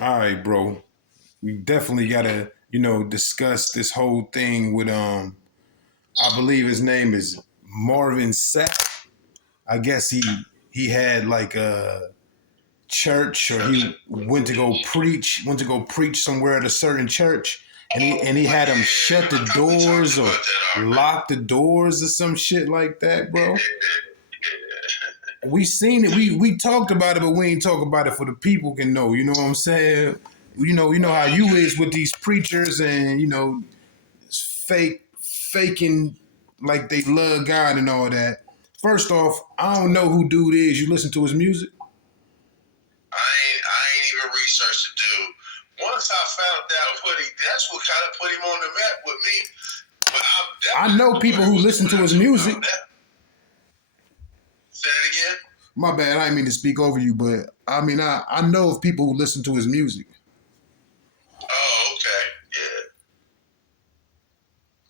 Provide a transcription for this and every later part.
All right, bro. We definitely gotta, discuss this whole thing with I believe his name is Marvin Sapp. I guess he had like a church, or he went to go preach somewhere at a certain church, and he had them shut the doors or lock the doors or some shit like that, bro. We seen it. We talked about it, but we ain't talk about it for the people can know. You know what I'm saying? You know how you is with these preachers, and faking like they love God and all that. First off, I don't know who dude is. You listen to his music? I ain't even researched the dude. Once I found out that's what kind of put him on the map with me. But I know people who listen to his music. Say it again. My bad, I didn't mean to speak over you, but I mean I know of people who listen to his music. Oh, okay,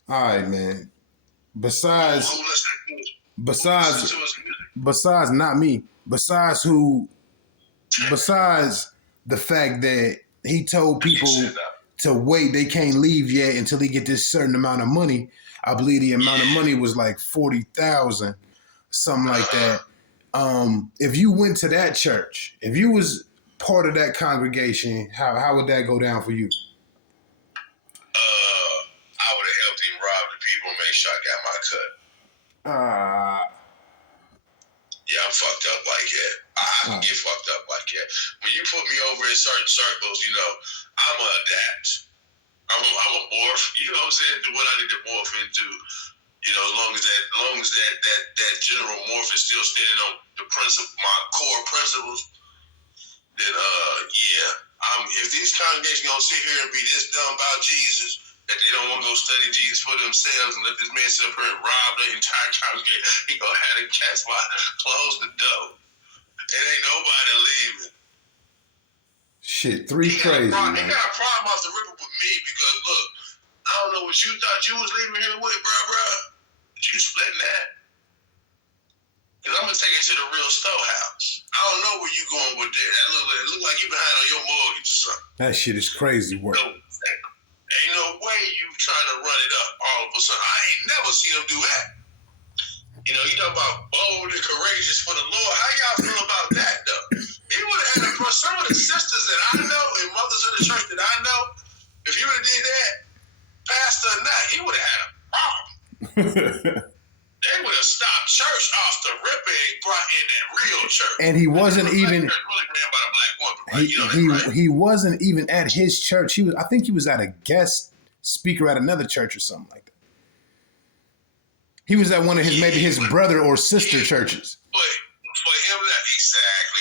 yeah. All right, man. Besides, who listens besides, to his music? Besides, not me. Besides the fact that he told people to wait, they can't leave yet until he get this certain amount of money. I believe the amount of money was like 40,000, something like that. If you went to that church, if you was part of that congregation, how would that go down for you? I would have helped him rob the people, make sure I got my cut. Yeah, I'm fucked up like that. I can get fucked up like that. When you put me over in certain circles, I'm a adapt. I'm a morph. You know what I'm saying? To what I need to morph into. As long as that general morph is still standing on my core principles, then if these congregations gonna sit here and be this dumb about Jesus that they don't want to go study Jesus for themselves and let this man sit up here and rob the entire congregation, he gonna have the cats close the door. It ain't nobody leaving. Shit, crazy. He got a problem off the ripper with me because look, I don't know what you thought you was leaving here with, bro. But you splitting that. Because I'm going to take it to the real storehouse. I don't know where you going with that. It look like you behind on your mortgage or something. That shit is crazy work. Ain't no way you trying to run it up all of a sudden. I ain't never seen him do that. You talk about bold and courageous for the Lord. How y'all feel about that, though? He would have had some of the sisters that I know and mothers of the church that I know, if you would have did that, pastor or not, he would have had a problem. They would have stopped church off the rip and brought in that real church. And he wasn't even really ran by a black woman, right? He wasn't even at his church. I think he was at a guest speaker at another church or something like that. He was at one of his brother or sister churches. But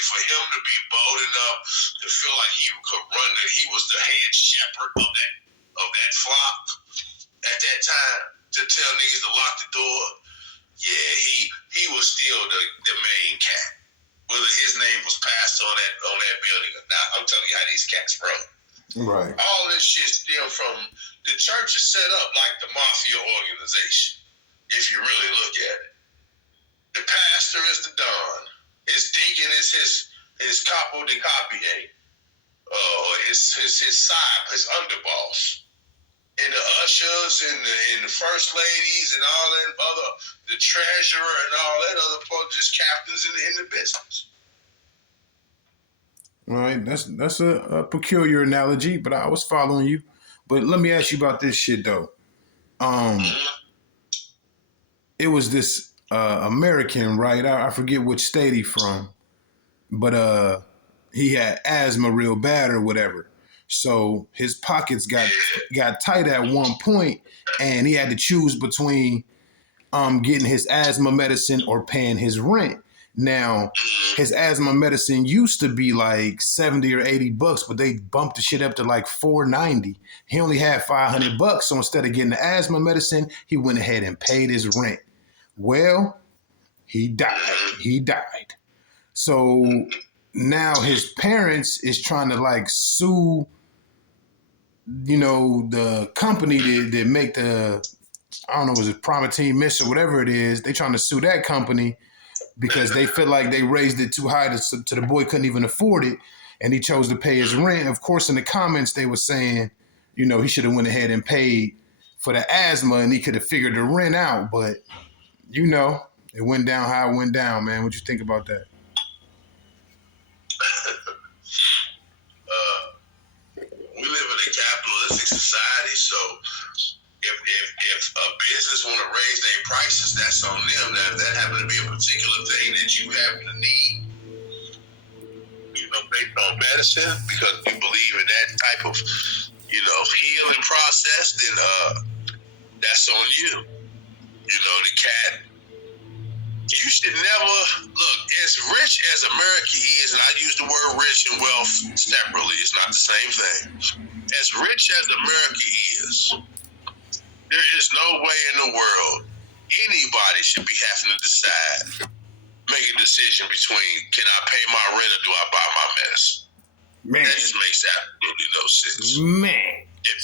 for him to be bold enough to feel like he could run that he was the head shepherd of that flock at that time, to tell niggas to lock the door. Yeah, he was still the main cat. Whether his name was passed on that building or not, I'm telling you how these cats roll. Right. All this shit stem from the church is set up like the mafia organization. If you really look at it, the pastor is the don. His deacon is his capo de capie, his underboss. And the ushers and the first ladies and all that other, the treasurer and all that other folks, just captains in the business. All right, that's a peculiar analogy, but I was following you. But let me ask you about this shit though. It was this American, right? I forget which state he from, but he had asthma real bad or whatever. So his pockets got tight at one point, and he had to choose between getting his asthma medicine or paying his rent. Now, his asthma medicine used to be like $70 or $80, but they bumped the shit up to like $490. He only had $500, so instead of getting the asthma medicine, he went ahead and paid his rent. Well, he died. So now his parents is trying to like sue, the company that make the, I don't know, was it Primatine Mist or whatever it is. They trying to sue that company because they feel like they raised it too high to the boy couldn't even afford it. and he chose to pay his rent. Of course, in the comments they were saying, he should have went ahead and paid for the asthma, and he could have figured the rent out. But it went down how it went down, man. What you think about that? We live in a capitalistic society, so if a business want to raise their prices, that's on them. Now, if that happen to be a particular thing that you happen to need, based on medicine, because you believe in that type of, healing process, then that's on you. The cat. You should never look as rich as America is, and I use the word rich and wealth separately. It's not the same thing. As rich as America is, there is no way in the world anybody should be having to make a decision between can I pay my rent or do I buy my medicine? Man, that just makes absolutely no sense. Man, it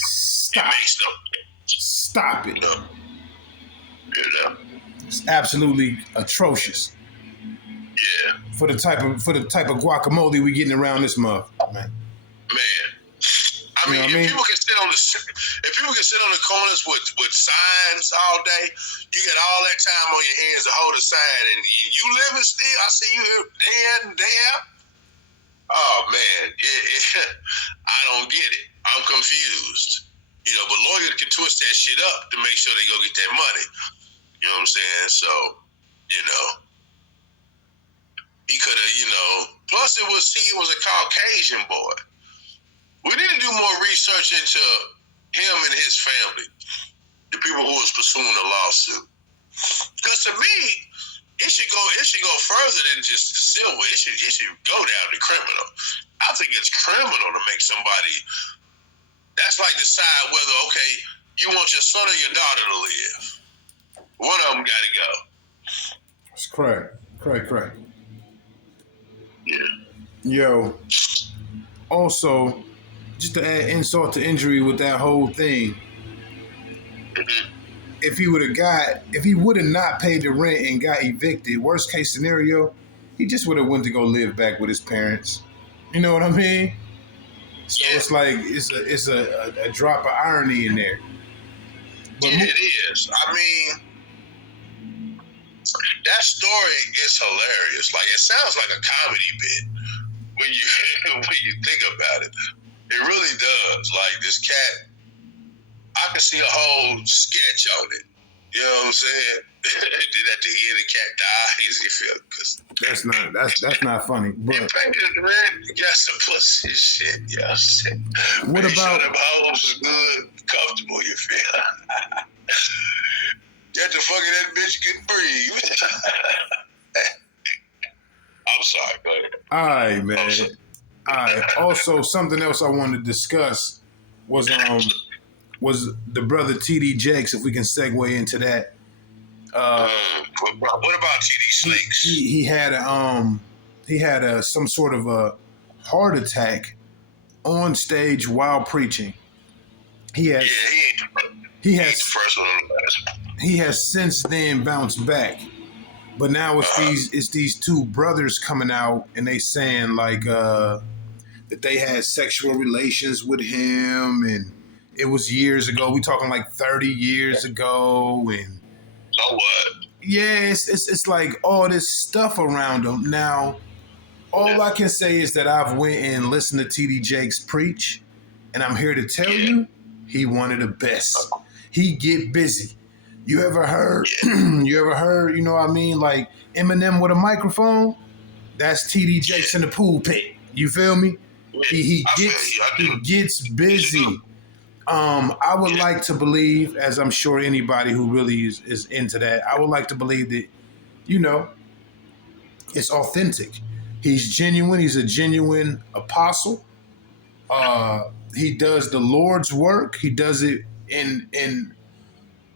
makes no sense. Stop it. It's absolutely atrocious. Yeah. For the type of guacamole we getting around this month, man. I mean, if people can sit on the corners with signs all day, you get all that time on your hands to hold a sign, and you living still. I see you here day out. Oh man, I don't get it. I'm confused. But lawyers can twist that shit up to make sure they go get that money. You know what I'm saying? So, he could have, plus he was a Caucasian boy. We need to do more research into him and his family, the people who was pursuing the lawsuit. Because to me, it should go further than just the civil. It should go down to criminal. I think it's criminal to make somebody. That's like decide whether you want your son or your daughter to live. One of them got to go. It's correct. Yeah. Yo. Also, just to add insult to injury with that whole thing, if he would have not paid the rent and got evicted, worst case scenario, he just would have went to go live back with his parents. You know what I mean? So it's like it's a drop of irony in there. But it is. I mean, that story is hilarious. Like, it sounds like a comedy bit when you think about it. It really does. Like, this cat, I can see a whole sketch on it. You know what I'm saying? Then at the end, the cat dies. You feel? That's not funny. But you paid the rent, you got some pussy shit. You know what I'm saying? What Make about sure them hoes good, comfortable? You feel? Get the fuck that bitch can breathe. I'm sorry, buddy. All right, man. All right. Also, something else I wanted to discuss was the brother TD Jakes. If we can segue into that. What about TD Snakes? He had some sort of a heart attack on stage while preaching. He has since then bounced back. But now it's these two brothers coming out and they saying like that they had sexual relations with him, and it was years ago. We talking like 30 years ago, and so what? Yeah, it's like all this stuff around him. Now, all I can say is that I've went and listened to TD Jakes preach, and I'm here to tell you, he one of the best. He get busy. You ever heard, you know what I mean? Like Eminem with a microphone? That's TD Jakes in the pool pit. You feel me? He gets busy. I would like to believe, as I'm sure anybody who really is into that, I would like to believe that, it's authentic. He's genuine. He's a genuine apostle. He does the Lord's work. He does it in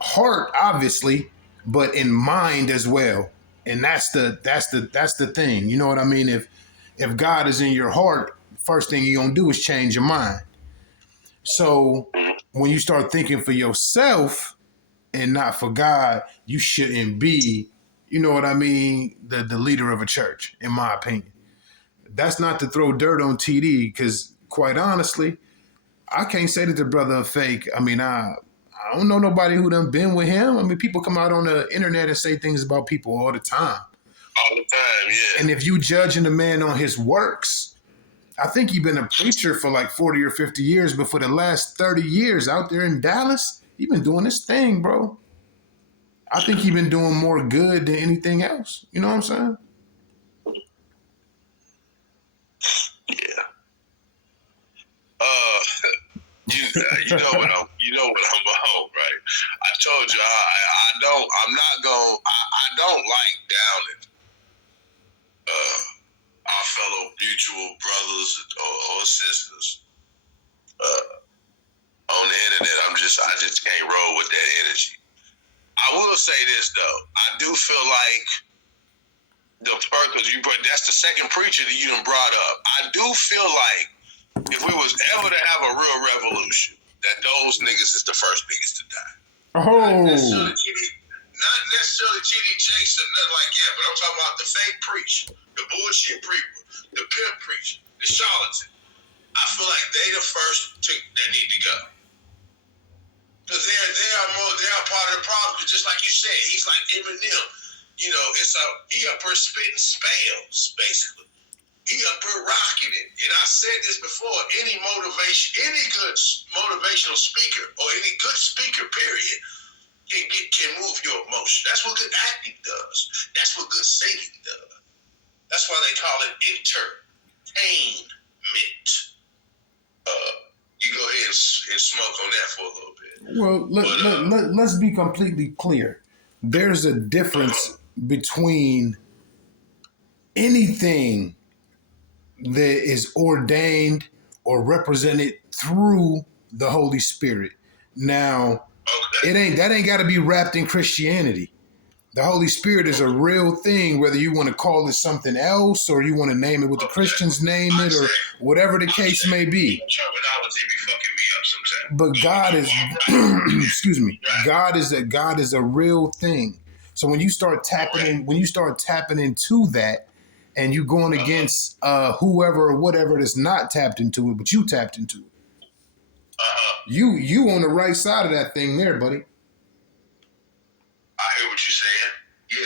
heart, obviously, but in mind as well. And that's the thing. You know what I mean? If God is in your heart, first thing you're gonna do is change your mind. So when you start thinking for yourself and not for God, you shouldn't be, you know what I mean, the leader of a church, in my opinion. that's not to throw dirt on TD, because quite honestly, I can't say that the brother a fake. I mean, I don't know nobody who done been with him. I mean, people come out on the internet and say things about people all the time. All the time, yeah. And if you judging the man on his works, I think he been a preacher for like 40 or 50 years, but for the last 30 years out there in Dallas, he been doing this thing, bro. I think he been doing more good than anything else. You know what I'm saying? Yeah. You know what I'm about, right? I told you I don't like downing our fellow mutual brothers or sisters on the internet. I just can't roll with that energy. I will say this though, I do feel like that's the second preacher that you done brought up. I do feel like if we was ever to have a real revolution, that those niggas is the first niggas to die. Oh. Not necessarily T.D. Jakes or nothing like that, but I'm talking about the fake preacher, the bullshit preacher, the pimp preacher, the charlatan. I feel like they the first that need to go. Because they are part of the problem. Just like you said, he's like Eminem. You know, he up here spitting spells, basically. He up here rocking it. And I said this before, any good motivational speaker or any good speaker, period, can move your emotion. That's what good acting does. That's what good singing does. That's why they call it entertainment. You go ahead and smoke on that for a little bit. Well, let's be completely clear. There's a difference between anything that is ordained or represented through the Holy Spirit. Now, that ain't got to be wrapped in Christianity. The Holy Spirit is a real thing, whether you want to call it something else or you want to name it what the Christians name it or whatever the case may be. But God is, excuse me, God is a real thing. So when you start tapping into that, and you going against whoever or whatever that's not tapped into it, but you tapped into it, you on the right side of that thing there, buddy. I hear what you're saying. Yeah.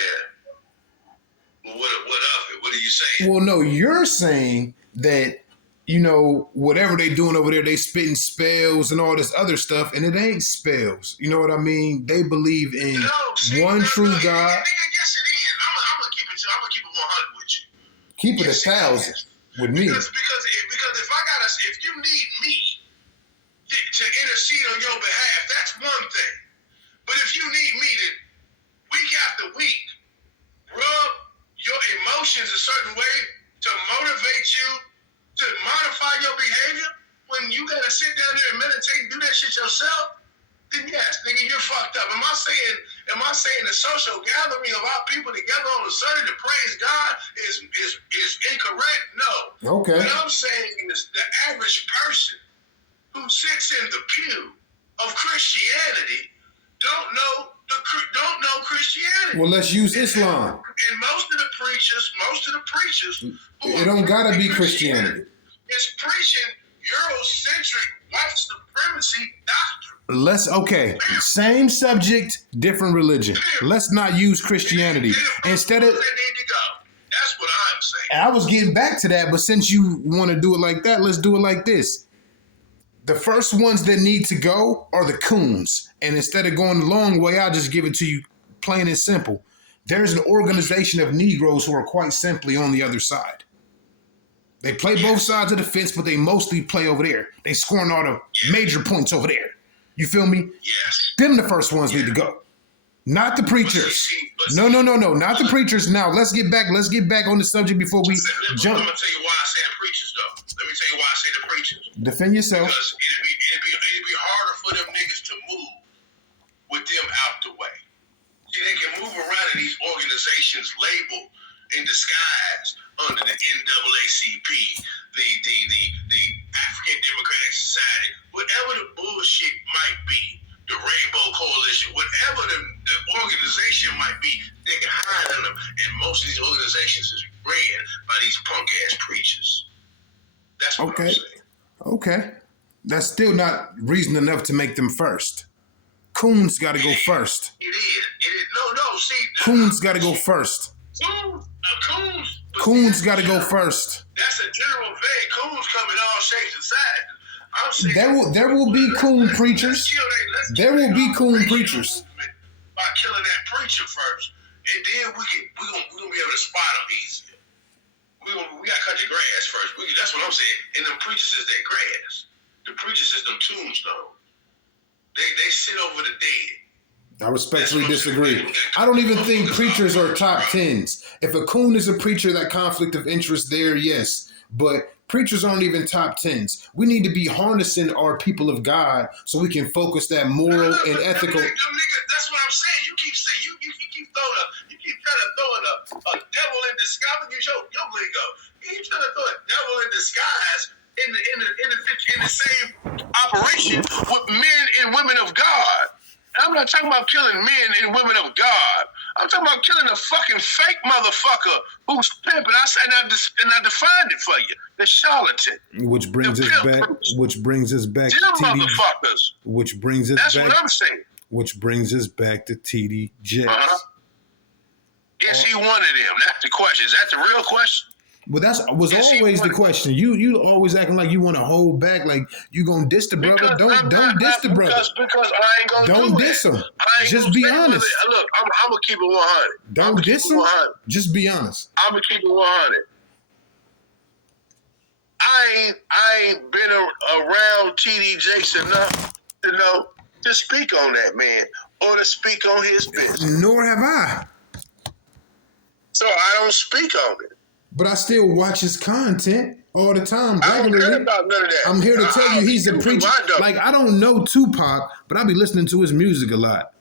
Well, what of it? What are you saying? Well, no, you're saying that, you know, whatever they doing over there, they spitting spells and all this other stuff, and it ain't spells. You know what I mean? They believe in one true God. Yes, it is. I'm gonna keep it 100 with you. Keep it 1,000 with me. Because if you need me to intercede on your behalf, that's one thing. But if you need me to week after week rub your emotions a certain way to motivate you to modify your behavior, when you gotta sit down there and meditate and do that shit yourself, then yes, nigga, you're fucked up. Am I saying the social gathering of our people together on a Sunday to praise God is incorrect? No. Okay. What I'm saying is the average person who sits in the pew of Christianity don't know Christianity. Well, let's use Islam. And most of the preachers It don't gotta be Christianity. It's preaching Eurocentric white supremacy doctrine. Same subject, different religion. Let's not use Christianity. Instead of, that's what I'm saying. I was getting back to that, but since you want to do it like that, let's do it like this. The first ones that need to go are the coons. And instead of going the long way, I'll just give it to you plain and simple. There's an organization of Negroes who are quite simply on the other side. They play both sides of the fence, but they mostly play over there. They scoring all the major points over there. You feel me? Yes. Them the first ones need to go. Not the preachers. No. Not the preachers. Now, let's get back on the subject before we jump. I'm going to tell you why I say the preachers, though. Let me tell you why I say the preachers. Defend yourself. Because it'd be harder for them niggas to move with them out the way. See, they can move around in these organizations labeled in disguise under the NAACP, the African Democratic Society, whatever the bullshit might be, the Rainbow Coalition, whatever the organization might be, they can hide in them. And most of these organizations is ran by these punk ass preachers. That's what I'm saying. Okay. That's still not reason enough to make them first. Coons got to go first. It is. No. See, Coons got to go first. Coons got to go first. That's a general thing. Coons come in all shapes and sizes. I'm saying there will be coon preachers. There will be coon preachers. By killing that preacher first, and then we're gonna be able to spot them easier. We gotta cut the grass first. That's what I'm saying. And them preachers is that grass. The preachers is them tombstones. They sit over the dead. I respectfully disagree. I don't even think preachers are top tens. If a coon is a preacher, that conflict of interest there, yes. But preachers aren't even top tens. We need to be harnessing our people of God so we can focus that moral and ethical. That's what I'm saying. You keep saying you keep trying to throw a devil in disguise. Your lingo. You keep trying to throw a devil in disguise in the same operation with men and women of God. I'm not talking about killing men and women of God. I'm talking about killing a fucking fake motherfucker who's pimping. I defined it for you. The charlatan. Which brings us back. Which brings us back to TD. Motherfuckers. Which brings us That's back. what I'm saying. Which brings us back to TD Jakes. Is he one of them? That's the question. Is that the real question? Well, that was always the question. You always acting like you want to hold back, like you gonna diss the brother. Don't diss the brother. Because I ain't gonna don't diss him. Just be honest. Look, I'm gonna keep it 100. Don't diss him. Just be honest. I'm gonna keep it 100. I ain't been around TD Jakes enough to know to speak on that man or to speak on his business. Nor have I. So I don't speak on it. But I still watch his content all the time. I don't care about none of that. I'm here to tell you he's a preacher. Like, I don't know Tupac, but I be listening to his music a lot.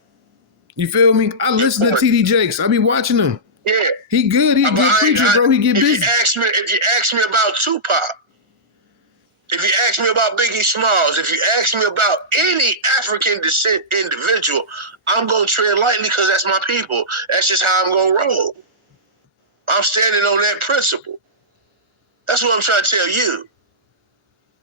You feel me? I listen to TD Jakes. I be watching him. Yeah. He good. He a good preacher, bro. He get busy. If you ask me about Tupac, if you ask me about Biggie Smalls, if you ask me about any African descent individual, I'm going to tread lightly because that's my people. That's just how I'm going to roll. I'm standing on that principle. That's what I'm trying to tell you.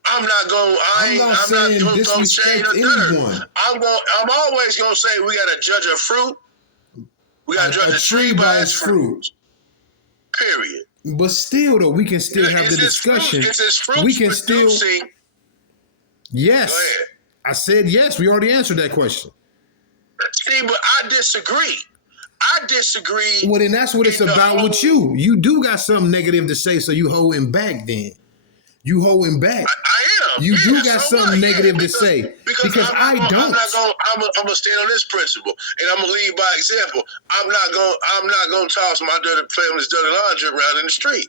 I'm not going to throw shade or dirt. I'm always going to say we got to judge a fruit. We got to judge a tree by its fruit. Period. But still, though, we can still have the discussion. We can still. Yes. Go ahead. I said yes. We already answered that question. See, but I disagree. Well, then that's what it's about with you. You do got something negative to say, so you holding back then. You holding back. I am. You do got something negative to say. Because I don't. I'm gonna stand on this principle, and I'm gonna lead by example. I'm not gonna toss my family's dirty laundry around in the street.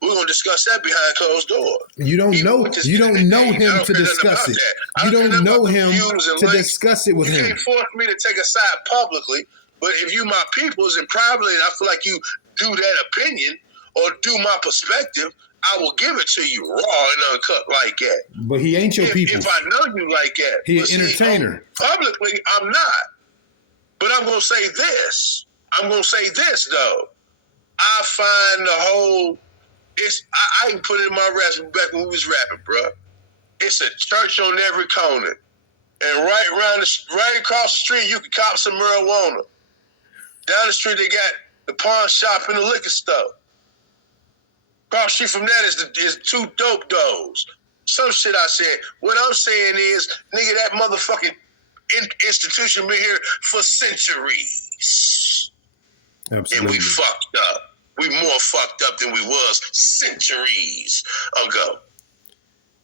We're gonna discuss that behind closed doors. You don't know him to discuss it. You don't know him to discuss it with him. You can't force me to take a side publicly, but if you my peoples and privately, and I feel like you do that opinion or do my perspective, I will give it to you raw and uncut like that. But he ain't your people. If I know you like that. He's an entertainer. Publicly, I'm not. But I'm going to say this. Though. I find the whole... I can put it in my rap back when we was rapping, bro. It's a church on every corner. And right across the street, you can cop some marijuana. Down the street, they got the pawn shop and the liquor store. Across the street from that is two dope doors. Some shit I said. What I'm saying is, nigga, that motherfucking institution been here for centuries. Absolutely. And we fucked up. We more fucked up than we was centuries ago.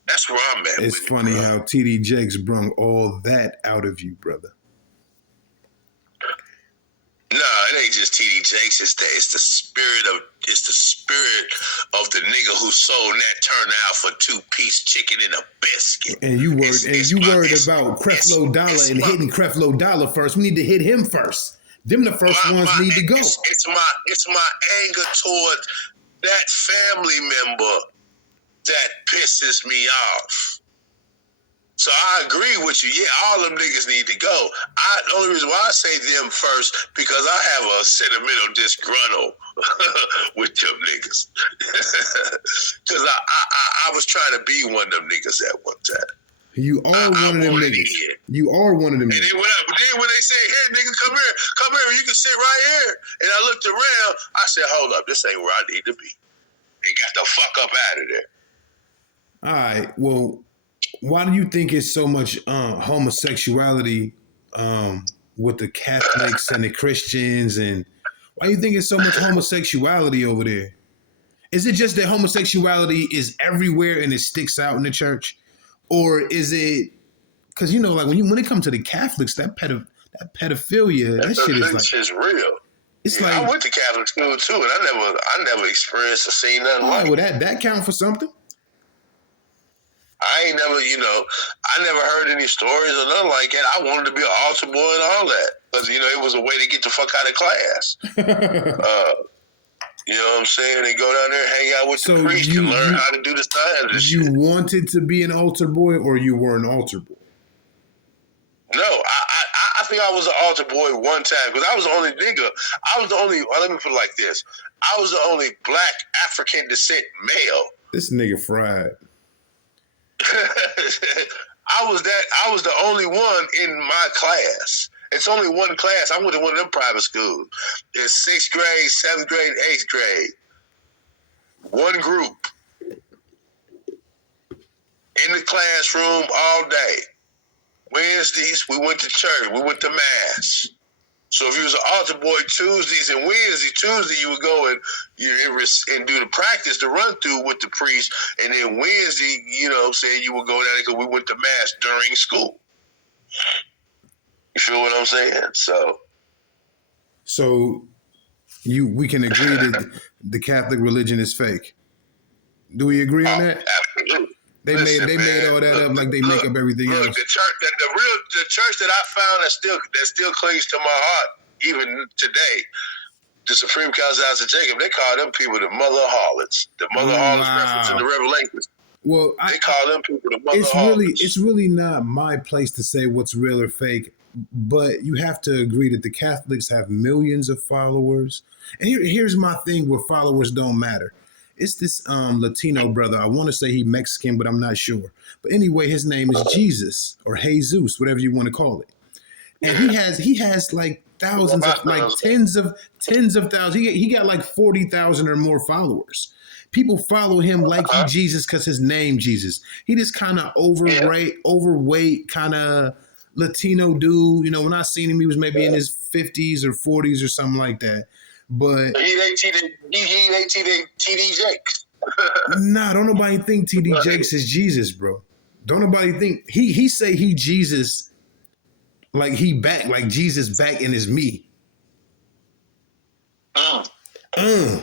That's where I'm at. It's funny how TD Jakes brung all that out of you, brother. Nah, it ain't just TD Jakes. It's the spirit of the nigga who sold that turnout for 2-piece chicken and a biscuit. And you worried about Creflo Dollar and hitting Creflo Dollar first. We need to hit him first. Them the first ones need to go. It's my anger toward that family member that pisses me off. So I agree with you. Yeah, all them niggas need to go. The only reason why I say them first, because I have a sentimental disgruntle with them niggas. Because I was trying to be one of them niggas at one time. You are one of them niggas. You are one of them niggas. And then when they say, "Hey, nigga, come here, you can sit right here," and I looked around, I said, "Hold up, this ain't where I need to be." And got the fuck up out of there. All right. Well, why do you think it's so much homosexuality with the Catholics and the Christians, and why do you think it's so much homosexuality over there? Is it just that homosexuality is everywhere and it sticks out in the church, or is it because like when it comes to the Catholics, that pedophilia, that shit is like it's real. It's like I went to Catholic school too, and I never experienced or seen nothing like. Would that count for something? I ain't never, I never heard any stories or nothing like that. I wanted to be an altar boy and all that because it was a way to get the fuck out of class. You know what I'm saying? They go down there and hang out with the priest and learn how to do the signs. You wanted to be an altar boy, or you were an altar boy? No, I think I was an altar boy one time because I was the only nigga. Let me put it like this. I was the only black African descent male. This nigga fried. I was the only one in my class. It's only one class. I went to one of them private schools. It's 6th grade, 7th grade, 8th grade. One group. In the classroom all day. Wednesdays, we went to church. We went to mass. So if you was an altar boy Tuesdays and Wednesdays, Tuesday you would go and do the practice, the run through with the priest, and then Wednesday, you would go down because we went to mass during school. You feel what I'm saying? So we can agree that the Catholic religion is fake. Do we agree on that? Absolutely. They made all that up like they make up everything else. The church that I found that still clings to my heart even today, the Supreme Council House of Jacob, they call them people the mother harlots. The mother harlots reference in the Revelations. Well, they call them people the mother harlots. It's really not my place to say what's real or fake, but you have to agree that the Catholics have millions of followers. And here's my thing where followers don't matter. It's this Latino brother. I want to say he's Mexican, but I'm not sure. But anyway, his name is Jesus or Jesus, whatever you want to call it. And he has like thousands of tens of thousands. He got like 40,000 or more followers. People follow him like he Jesus because his name Jesus. He just kind of overweight, kind of Latino dude. When I seen him, he was maybe in his 50s or 40s or something like that. But he ain't TD Jakes. Nah, don't nobody think TD Jakes is Jesus, bro. Don't nobody think he say he Jesus like he back, like Jesus back in his me. Damn.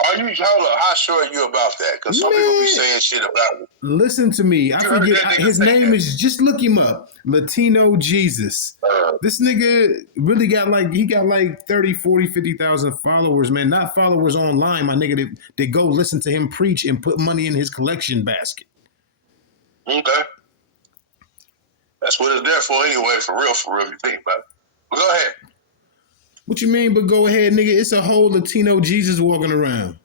How sure are you about that? Because some people be saying shit about it. Listen to me. I forget. His name is, just look him up. Latino Jesus. This nigga really got like 30, 40, 50,000 followers, man. Not followers online, my nigga. They go listen to him preach and put money in his collection basket. Okay. That's what it's there for anyway, for real, if you think about it. But go ahead. What you mean, but go ahead, nigga? It's a whole Latino Jesus walking around.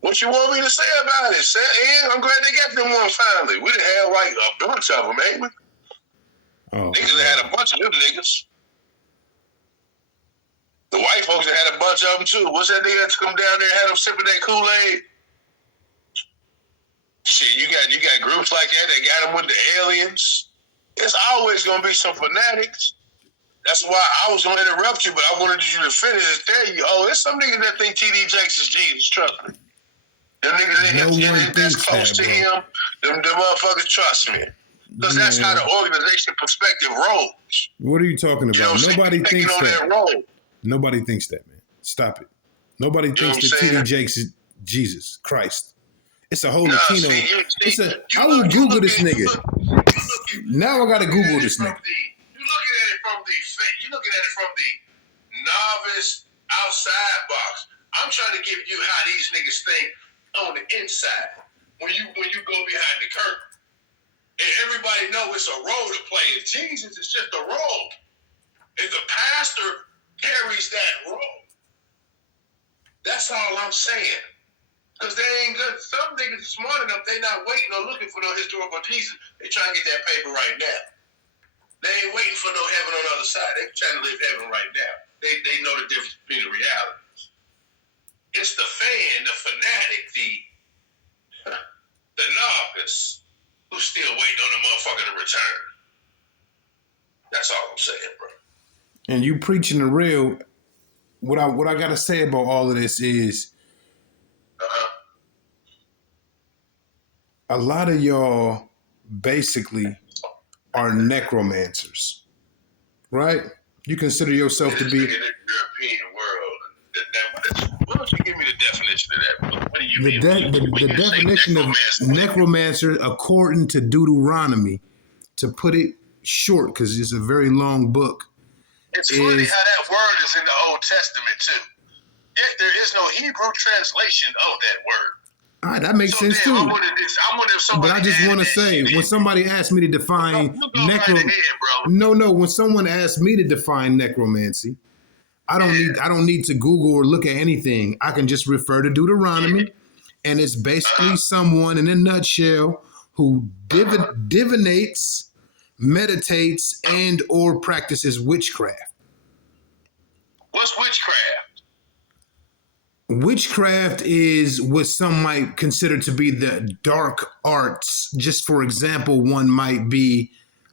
What you want me to say about it? I'm glad they got them one finally. We done had like a bunch of them, ain't we? Oh, niggas had a bunch of them niggas. The white folks had a bunch of them too. What's that nigga that took them down there and had them sipping that Kool-Aid? Shit, you got groups like that got them with the aliens. It's always gonna be some fanatics. That's why I was gonna interrupt you, but I wanted you to finish and tell you, there's some niggas that think TD Jakes is Jesus, trust me. Them niggas that's close to him, them motherfuckers trust me. Because that's how the organization perspective rolls. What are you talking about? Nobody thinks that. Nobody thinks that, man. Stop it. Nobody thinks that TD Jakes is Jesus Christ. It's a whole Latino. I will Google this nigga. Now I gotta Google this nigga. You're looking at it from the novice outside box. I'm trying to give you how these niggas think on the inside when you go behind the curtain. everybody know it's a role to play. And Jesus is just a role. And the pastor carries that role. That's all I'm saying. Because they ain't good. Some niggas smart enough, they not waiting or looking for no historical Jesus. They trying to get that paper right now. They ain't waiting for no heaven on the other side. They trying to live heaven right now. They know the difference between the realities. It's the fan, the fanatic, the novice who's still waiting on the motherfucker to return. That's all I'm saying, bro. And you preaching the real. What I gotta say about all of this is, a lot of y'all basically are necromancers, right? You consider yourself to be in the European world. Why don't you give me the definition of that? What do you mean? The definition of necromancer, according to Deuteronomy, to put it short, because it's a very long book. It's funny how that word is in the Old Testament too. Yet there is no Hebrew translation of that word. All right, that makes sense too. I wonder if somebody. But I just want to say, when somebody asks me to define when someone asks me to define necromancy, I don't need to Google or look at anything. I can just refer to Deuteronomy, and it's basically someone in a nutshell who divinates, meditates, and or practices witchcraft. What's witchcraft? Witchcraft is what some might consider to be the dark arts. Just for example, one might be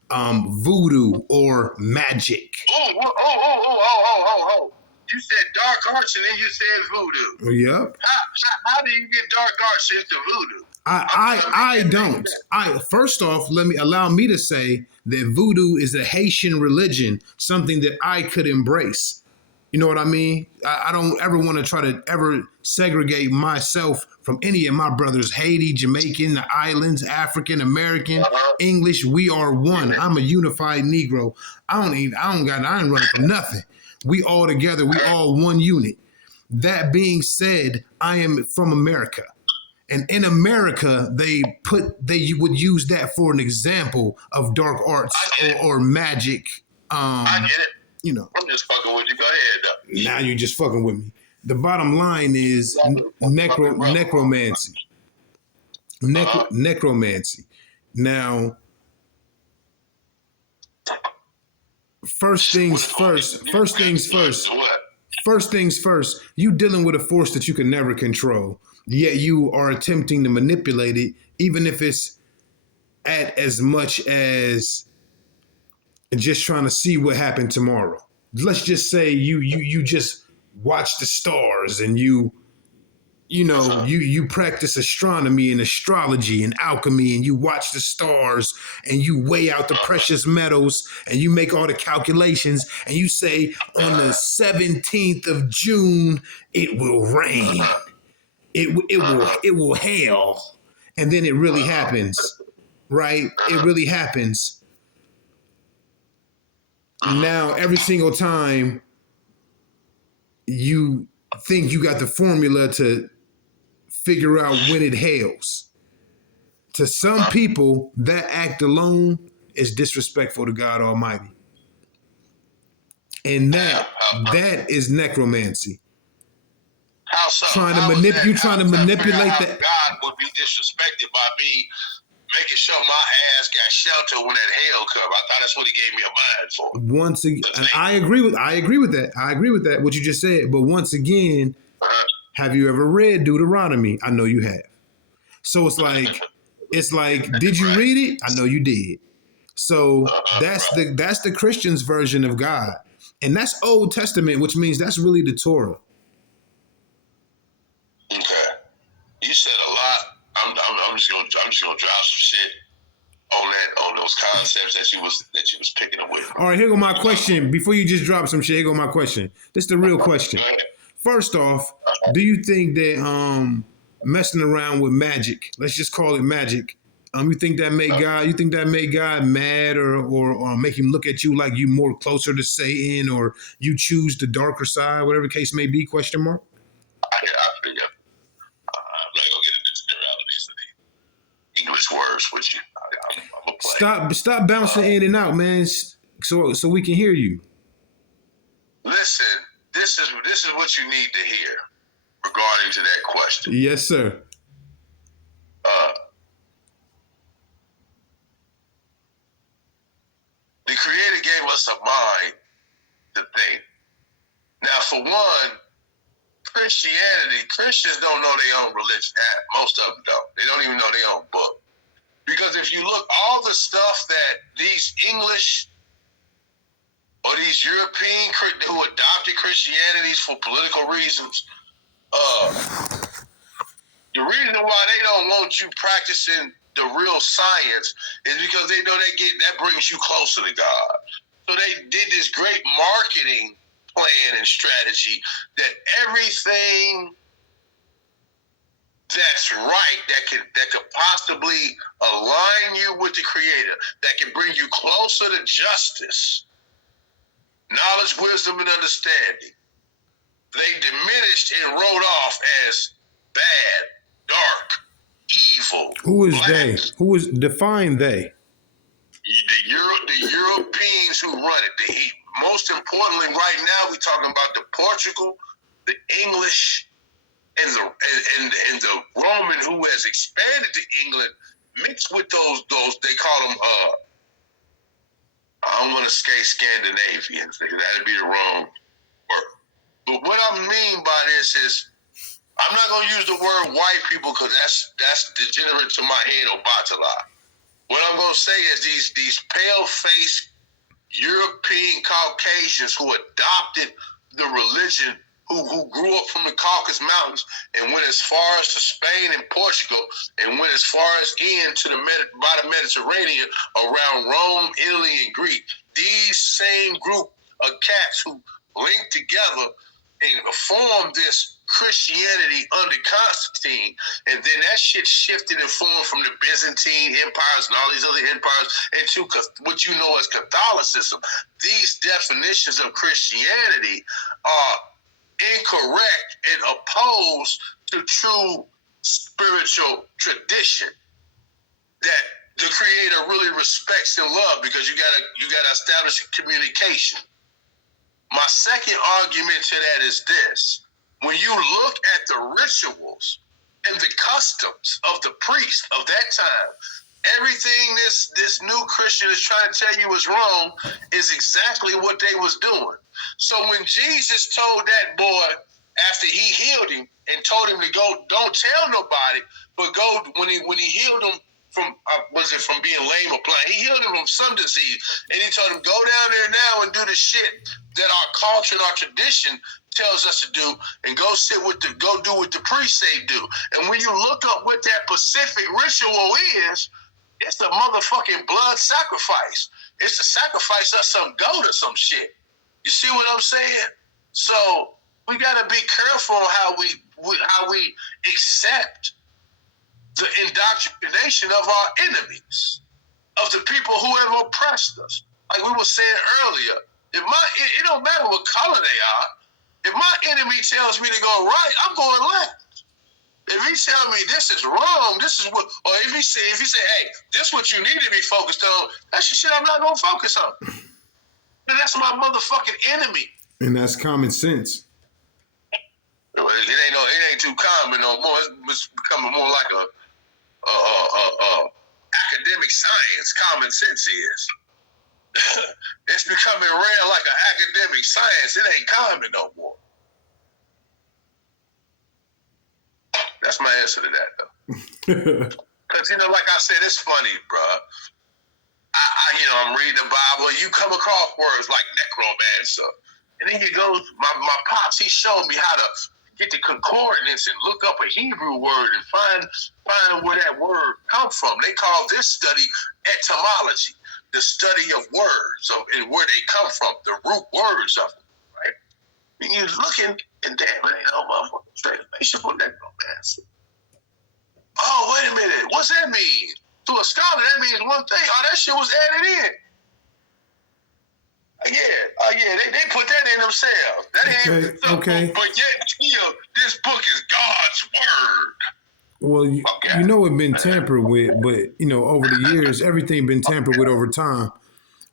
voodoo or magic. Oh. You said dark arts and then you said voodoo. Yep. How do you get dark arts into voodoo? I don't. First off, allow me to say that voodoo is a Haitian religion, something that I could embrace. You know what I mean? I don't ever want to try to ever segregate myself from any of my brothers. Haiti, Jamaican, the islands, African, American, English. We are one. I'm a unified Negro. I ain't running from nothing. We all together. We all one unit. That being said, I am from America. And in America, they would use that for an example of dark arts or magic. I get it. You know, I'm just fucking with you. Go ahead, though. Now you're just fucking with me. The bottom line is necromancy. Necromancy. Now, first things first, you dealing with a force that you can never control, yet you are attempting to manipulate it, even if it's at as much as just trying to see what happened tomorrow. Let's just say you just watch the stars and you practice astronomy and astrology and alchemy, and you watch the stars and you weigh out the precious metals and you make all the calculations and you say on the 17th of June it will rain. It will hail. And then it really happens. Right? It really happens. Now, every single time you think you got the formula to figure out when it hails, to some people, that act alone is disrespectful to God Almighty. And that is necromancy. How so? Trying to manipulate that. God would be disrespected by me making sure my ass got shelter when that hail come. I thought that's what he gave me a mind for. Once again, and I agree with that. What you just said. But once again, have you ever read Deuteronomy? I know you have. So it's like, did you read it? I know you did. So that's the Christian's version of God, and that's Old Testament, which means that's really the Torah. Okay, you said a lot. I'm just gonna drop some shit on those concepts that you was picking up with. All right, here go my question. Before you just drop some shit, here go my question. This is the real question. First off, do you think that messing around with magic, let's just call it magic, you think that made God mad or make him look at you like you more closer to Satan, or you choose the darker side, whatever the case may be? Question mark. I figure. I'm not gonna get into the realities of the English words with you. I'm a Stop bouncing in and out, man. So we can hear you. Listen, this is what you need to hear regarding to that question. Yes, sir. The Creator gave us a mind to think. Now, for one, Christians don't know their own religion. Most of them don't. They don't even know their own book. Because if you look, all the stuff that these English or these European who adopted Christianity for political reasons, the reason why they don't want you practicing the real science is because they know that brings you closer to God. So they did this great marketing plan and strategy that everything that's right, that could possibly align you with the Creator, that can bring you closer to justice, knowledge, wisdom, and understanding, they diminished and wrote off as bad, dark, evil. Who is black. they? Who is define they? The Europeans who run it. Most importantly, right now, we're talking about the Portugal, the English, and the Roman who has expanded to England, mixed with those they call them. I don't want to say Scandinavians. That'd be the wrong word. But what I mean by this is, I'm not going to use the word white people because that's degenerate to my head or Batala. What I'm going to say is these pale-faced European Caucasians who adopted the religion, who grew up from the Caucasus Mountains and went as far as to Spain and Portugal and went as far as into by the Mediterranean around Rome, Italy, and Greece. These same group of cats who linked together and formed this Christianity under Constantine, and then that shit shifted and formed from the Byzantine empires and all these other empires into what you know as Catholicism. These definitions of Christianity are incorrect and opposed to true spiritual tradition that the Creator really respects and loves, because you gotta establish a communication. My second argument to that is this. When you look at the rituals and the customs of the priest of that time, everything this new Christian is trying to tell you is wrong is exactly what they was doing. So when Jesus told that boy after he healed him and told him to go, don't tell nobody, but go, when he healed him from from being lame or blind, he healed him from some disease, and he told him, go down there now and do the shit that our culture and our tradition tells us to do, and go do what the priests say do. And when you look up what that Pacific ritual is, it's a motherfucking blood sacrifice. It's a sacrifice of some goat or some shit. You see what I'm saying? So we gotta be careful how we accept the indoctrination of our enemies, of the people who have oppressed us. Like we were saying earlier, it don't matter what color they are. If my enemy tells me to go right, I'm going left. If he tells me this is wrong, this is what, or if he say, hey, this is what you need to be focused on, that's the shit I'm not gonna focus on. And that's my motherfucking enemy. And that's common sense. It ain't too common no more. It's becoming more like a academic science. Common sense is. It's becoming rare like an academic science. It ain't common no more. That's my answer to that, though. Because, like I said, it's funny, bro. I'm reading the Bible, and you come across words like necromancer. And then you go, my pops, he showed me how to get the concordance and look up a Hebrew word and find where that word come from. They call this study etymology, the study of words and where they come from, the root words of them, right? And you're looking, and damn, it ain't no motherfucking translation for necromancer. Oh, wait a minute, what's that mean? To a scholar, that means one thing. Oh, that shit was added in. Yeah, they put that in themselves. That Okay. But yet, this book is God's word. Well, Okay. you know it's been tampered with, but you know over the years everything been tampered with over time.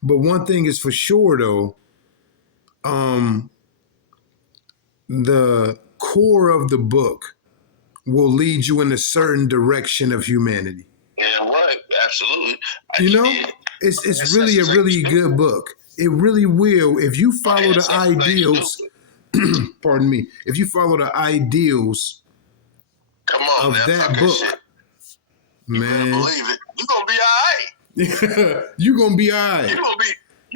But one thing is for sure though, um, the core of the book will lead you in a certain direction of humanity. Yeah, right. Absolutely. You know, it's really a really good book. It really will if you follow the ideals. Pardon me. If you follow the ideals Come on, of that that book, shit. You better man, believe it. You gonna be alright. you gonna be all right. You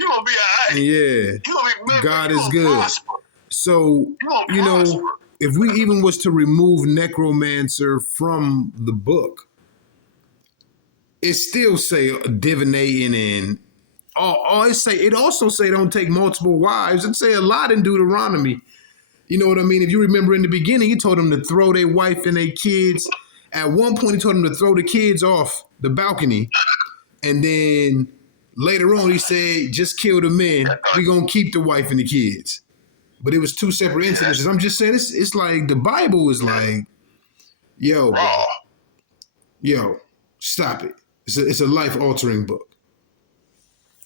gonna be alright. Yeah, You gonna be God you is gonna good. prosper. So You you gonna prosper. know, if we even was to remove necromancer from the book, it still say divinating and all it say. It also say don't take multiple wives. It say a lot in Deuteronomy. You know what I mean? If you remember in the beginning, he told them to throw their wife and their kids. At one point, he told them to throw the kids off the balcony. And then later on, he said, just kill the men. We're going to keep the wife and the kids. But it was two separate incidences. I'm just saying, it's like the Bible is like, yo, bro, Raw. yo, stop it. It's a life-altering book.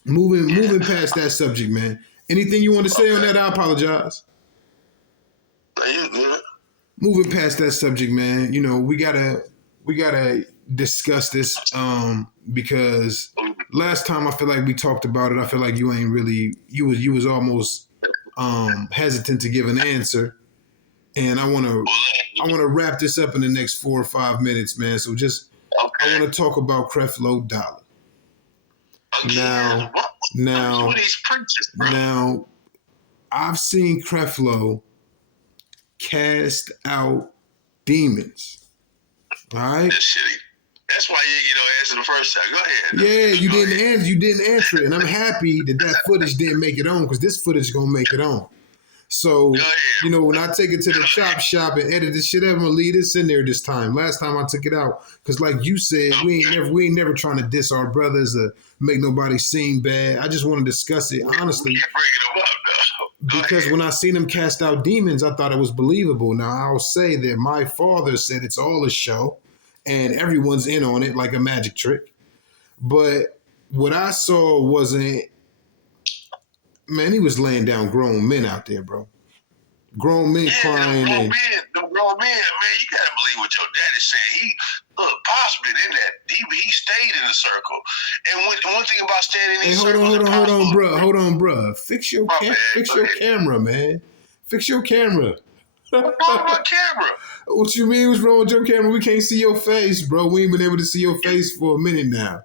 Moving past that subject, man. Anything you want to say on that, I apologize. You good? Moving past that subject, man, you know, we gotta discuss this because last time I feel like we talked about it, I feel like you ain't really you was almost hesitant to give an answer. And I wanna wrap this up in the next 4 or 5 minutes, man. So just I wanna talk about Creflo Dollar. Again, Now these preachers, bro? now I've seen Creflo cast out demons. All right. That's shitty. That's why you don't answer the first time. Go ahead. Yeah, you didn't answer it, and I'm happy that footage didn't make it on because this footage is gonna make it on. So you know when I take it to the chop shop and edit this shit, I'm gonna leave this in there this time. Last time I took it out because, like you said, we ain't never trying to diss our brothers or make nobody seem bad. I just want to discuss it honestly. You're bringing them up, though. Because when I seen him cast out demons, I thought it was believable. Now, I'll say that my father said it's all a show and everyone's in on it like a magic trick. But what I saw wasn't, man, he was laying down grown men out there, bro. Grown men crying. Them grown men, man, you gotta believe what your daddy said. Pops been in that. He stayed in the circle. And one thing about staying in these circles. Hold on, bro. Fix your camera, man. Fix your camera. What's wrong with my camera? What you mean? What's wrong with your camera? We can't see your face, bro. We ain't been able to see your face for a minute now.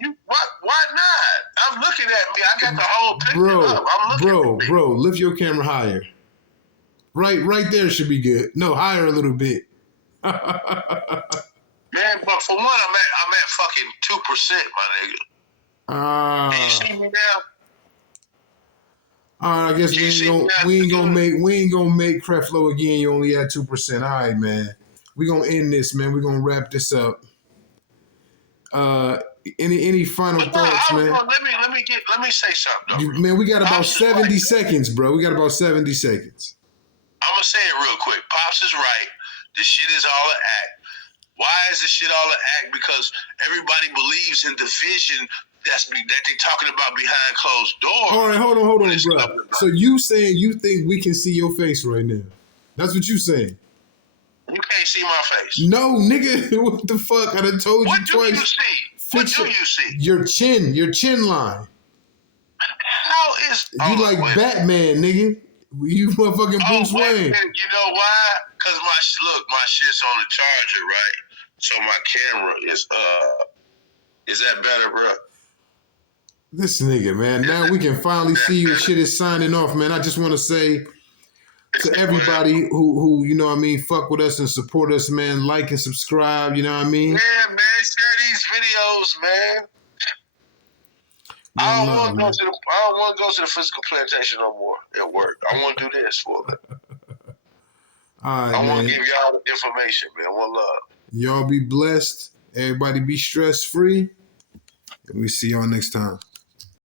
Why not? I'm looking at me. I got the whole picture up. I'm looking at me. Bro, lift your camera higher. Right there should be good. No, higher a little bit. Man, but for one, I'm at fucking 2%, my nigga. Can you see me now? All right, I guess we ain't gonna make Creflo again. You only at 2%. All right, man. We gonna end this, man. We gonna wrap this up. Any final thoughts, man? Let me say something. Man, we got about 70 seconds, bro. We got about 70 seconds. I'm gonna say it real quick. Pops is right. This shit is all an act. Why is this shit all an act? Because everybody believes in the vision that they talking about behind closed doors. All right, hold on, bro. So you saying you think we can see your face right now? That's what you saying? You can't see my face. No, nigga. What the fuck? I done told you twice. What do you see? What do you see? Your chin line. How is you like Batman, nigga? You motherfucking Bruce Wayne. You know why? Because my shit's on the charger, right? So my camera is Is that better, bro? This nigga, man. Now we can finally see you. Shit is signing off, man. I just want to say to everybody who you know what I mean, fuck with us and support us, man. Like and subscribe, you know what I mean? Yeah, man. Share these videos, man. I don't want to go to the physical plantation no more at work. I want to do this for me. All right, I want to give y'all the information, man. One love. Y'all be blessed. Everybody be stress free. And we see y'all next time.